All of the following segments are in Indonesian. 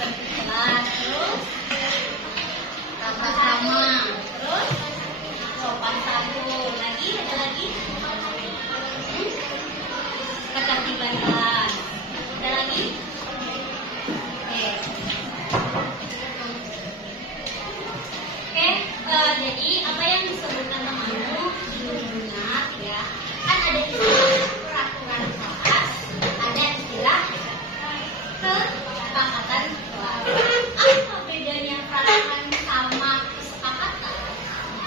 Kelas, terus tata krama, terus sopan santun. Lagi, ada lagi? Ketertiban kelas. Ada lagi? Oke, jadi apa yang disebutkan temanmu itu benar ya. Kan ada istilah peraturan kelas, ada istilah kesepakatan kelas. Apa bedanya peraturan sama kesepakatan?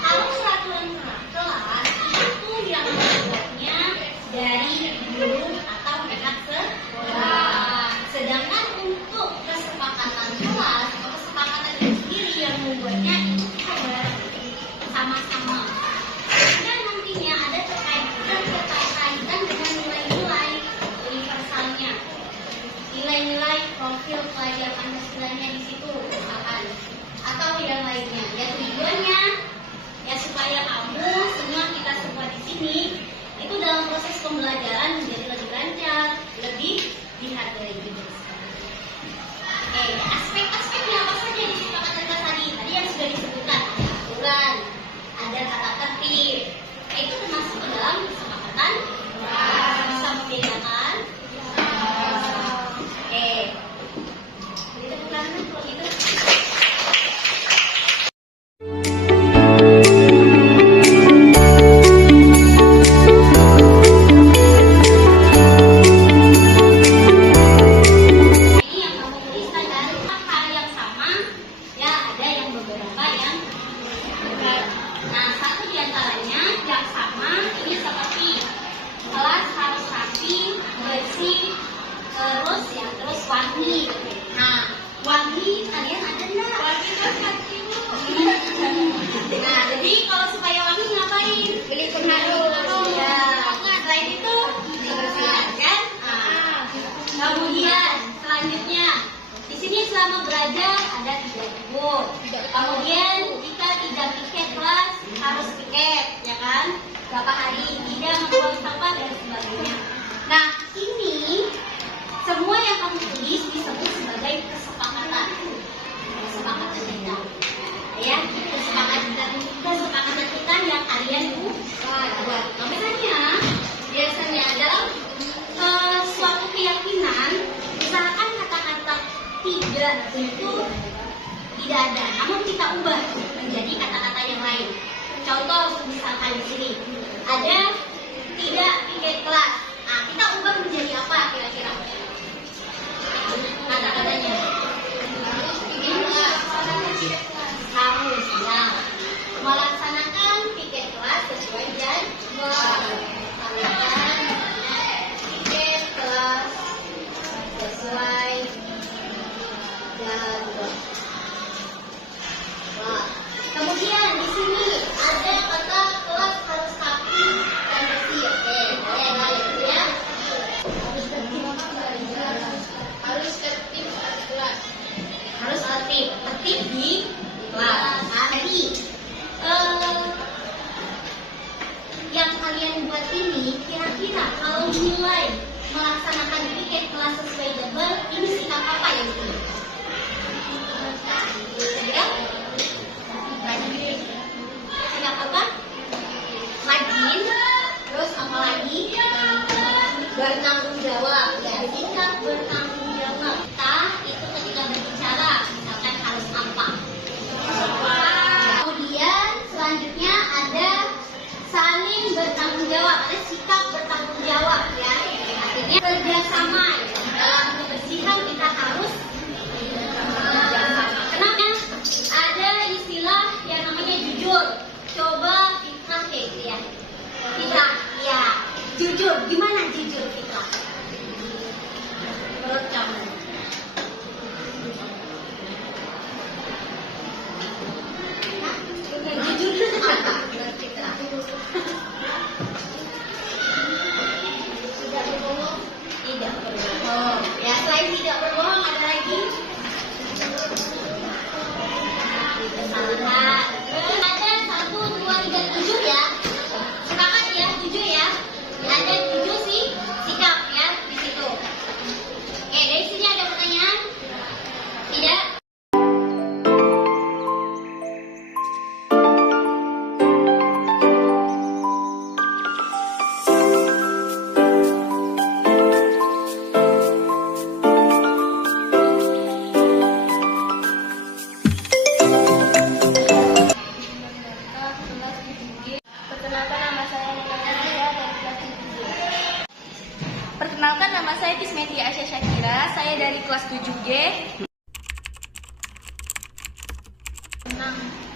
Kalau peraturan kelas itu yang membuatnya dari guru atau pihak sekolah. Sedangkan untuk kesepakatan kelas atau kesepakatan itu sendiri yang membuatnya itu kita bareng sama-sama. Dan nantinya ada keterkaitan dengan nilai-nilai universalnya. Nilai-nilai profil pelajar Pancasilanya di situ misalkan, atau yang lainnya. Ya tujuannya ya supaya kamu semua, kita semua di sini itu dalam proses pembelajaran menjadi lebih lancar, lebih dihargai juga. Oke, aspek-aspeknya apa saja di kesepakatan tadi? Tadi yang sudah disebutkan, ada aturan, ada tata tertib. Itu termasuk ke dalam kesepakatan. Bisa membedakan. Oke, beri tepuk tangan kalau gitu. Wangi. Nah, wangi kalian ada nggak? Wangi kan ibu. Nah, jadi kalau supaya wangi ngapain? Beli pengharum. Ya. Selain itu dibersihkan kan? Kemudian selanjutnya di sini selama belajar ada 3 ibu. Kemudian jika tidak piket kelas harus piket, ya kan? Berapa hari tidak membuang sampah dan sebagainya. Nah, ini semua yang kamu tulis disebut sebagai kesepakatan. Kesepakatan kita. Ya, kesepakatan kita yang kalian buat. Misalnya, biasanya dalam suatu keyakinan, misalkan kata-kata tidak itu tidak ada, namun kita ubah menjadi kata-kata yang lain. Contoh misalkan di sini ada tidak piket kelas. Nah, kita ubah menjadi apa kira-kira? Kata-katanya harus ya melaksanakan piket kelas sesuai jadwal. Melaksanakan piket kelas sesuai jadwal. Nah, kemudian di sini ada kata kelas harus rapi dan bersih. Oke, baik ya. Harus tertib kelas. Harus tertib di kelas. Nah, jadi yang kalian buat ini kira-kira kalau mulai melaksanakan piket kelas sesuai jadwal, ini sikap apa yang dipilih? Ya? Sikap apa? Rajin. Terus apa lagi? Bertanggung jawab. Ya, sikap bertanggung jawab. Kita itu ketika berbicara, misalkan harus apa? Kemudian selanjutnya ada saling bertanggung jawab. Ada sikap bertanggung jawab ya. Artinya kerjasama ya, dalam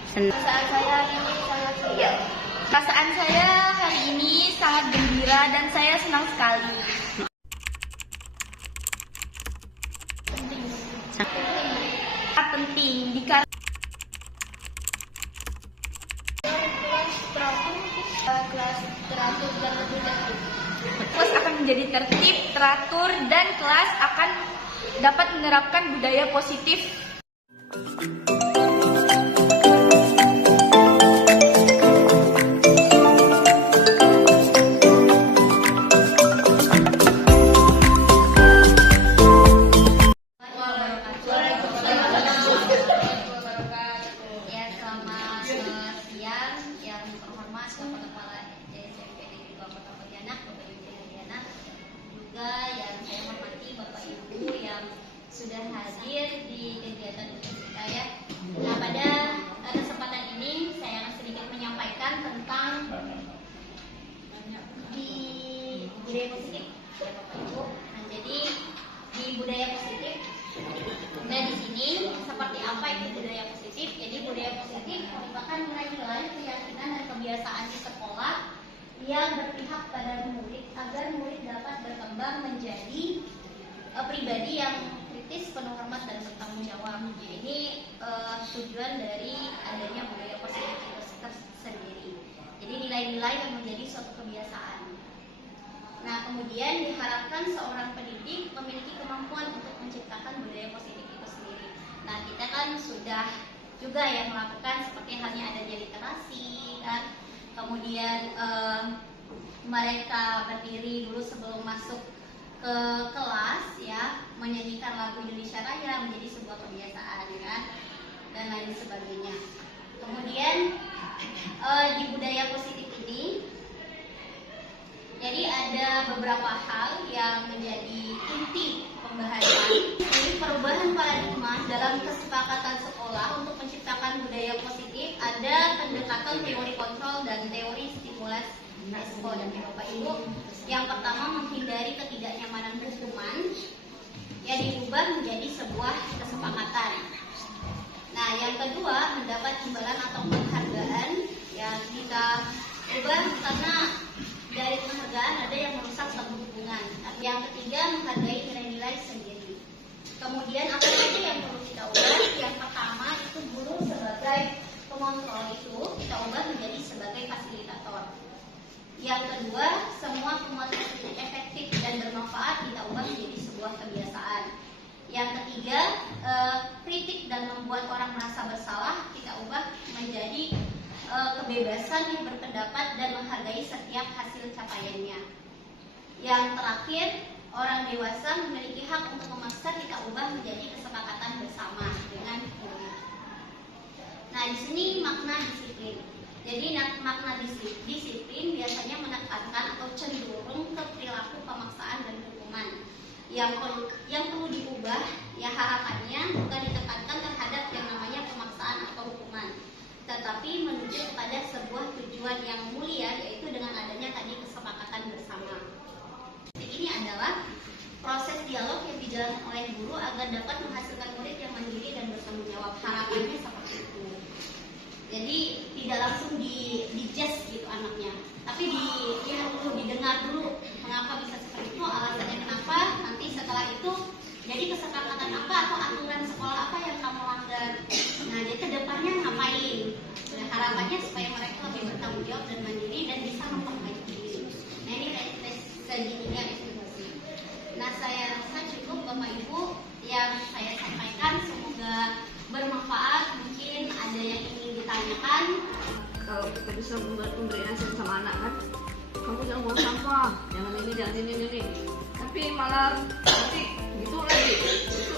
Perasaan saya hari ini sangat ceria. Perasaan saya hari ini sangat gembira dan saya senang sekali. Sangat penting dikarenakan kelas teratur dan lebih tertib. Kelas akan menjadi tertib, teratur, dan kelas akan dapat menerapkan budaya positif. Yang saya hormati Bapak Ibu yang sudah hadir di kegiatan kita ya. Nah, pada kesempatan ini saya akan sedikit menyampaikan tentang di budaya positif ya Bapak Ibu. Nah, jadi di budaya positif, nah di sini seperti apa itu budaya positif? Jadi budaya positif merupakan nilai-nilai, keyakinan dan kebiasaan di sekolah yang berpihak pada murid agar murid dapat berkembang menjadi pribadi yang kritis, penuh hormat dan bertanggung jawab. Ini tujuan dari adanya budaya positif itu sendiri. Jadi nilai-nilai yang menjadi suatu kebiasaan. Nah, kemudian diharapkan seorang pendidik memiliki kemampuan untuk menciptakan budaya positif itu sendiri. Nah, kita kan sudah juga yang melakukan seperti halnya adanya literasi kan. Kemudian mereka berdiri dulu sebelum masuk ke kelas ya, menyanyikan lagu Indonesia Raya menjadi sebuah kebiasaan kan, dan lain sebagainya. Kemudian di budaya positif ini, jadi ada beberapa hal yang menjadi inti pembahasan. Jadi perubahan paradigma dalam kesepakatan sekolah untuk menciptakan budaya positif, ada pendekatan teori kontrol dan teori stimulus resiko dan Bapak Ibu. Yang pertama, menghindari ketidaknyamanan hukuman yang diubah menjadi sebuah kesepakatan. Nah, yang kedua, mendapat imbalan atau penghargaan yang kita ubah karena dari penghargaan ada yang merusak suatu hubungan. Yang ketiga, menghargai nilai-nilai sendiri. Kemudian apa saja yang perlu kita ubah? Yang pertama itu guru sebagai pengontrol itu kita ubah menjadi sebagai fasilitator. Yang kedua, semua pemotivasi efektif dan bermanfaat kita ubah menjadi sebuah kebiasaan. Yang ketiga, kritik dan membuat orang merasa bersalah kita ubah menjadi kebebasan yang berpendapat dan menghargai setiap hasil capaiannya. Yang terakhir, orang dewasa memiliki hak untuk memaksa kita ubah menjadi kesepakatan bersama dengan murid. Nah, di sini makna disiplin. Jadi makna disiplin biasanya menekankan atau cenderung ke perilaku pemaksaan dan hukuman. Yang perlu diubah ya harapannya bukan ditekankan terhadap yang namanya pemaksaan atau hukuman, tetapi menuju kepada sebuah tujuan yang mulia, yaitu dengan adanya tadi kesepakatan bersama. Ini adalah proses dialog yang dijalankan oleh guru agar dapat menghasilkan murid yang mandiri dan bertanggung jawab. Harapannya seperti itu. Jadi tidak langsung di-judge gitu anaknya, tapi dilihat dulu, didengar dulu mengapa bisa seperti itu, alasannya kenapa. Nanti setelah itu jadi kesepakatan apa atau aturan sekolah apa yang kamu langgar. Nah, jadi kedepannya ngapain? Nah, harapannya supaya mereka lebih bertanggung jawab dan mandiri dan bisa memperbaiki diri. Nah, ini segininya estimasi. Nah, saya rasa cukup Bapak Ibu yang saya sampaikan, semoga bermanfaat. Mungkin ada yang ingin ditanyakan. Kalau kita bisa membuat pemberian sama anak kan, kamu jangan buang sampah, jangan ini, jangan ini. Tapi malah nanti itu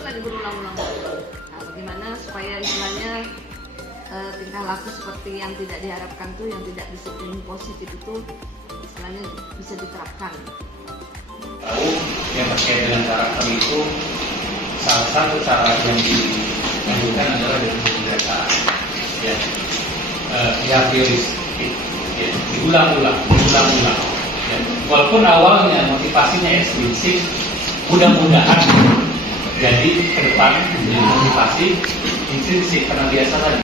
lagi berulang-ulang. Nah, bagaimana supaya istilahnya tingkah laku seperti yang tidak diharapkan tuh, yang tidak disiplin positif itu istilahnya bisa diterapkan. Tahu yang terkait dengan karakter itu, salah satu cara yang dilakukan adalah dengan kebiasaan. Ya, diulang-ulang. Ya. Walaupun awalnya motivasinya eksklusif, mudah-mudahan jadi ke depan menjadi motivasi intrinsik karena biasa tadi.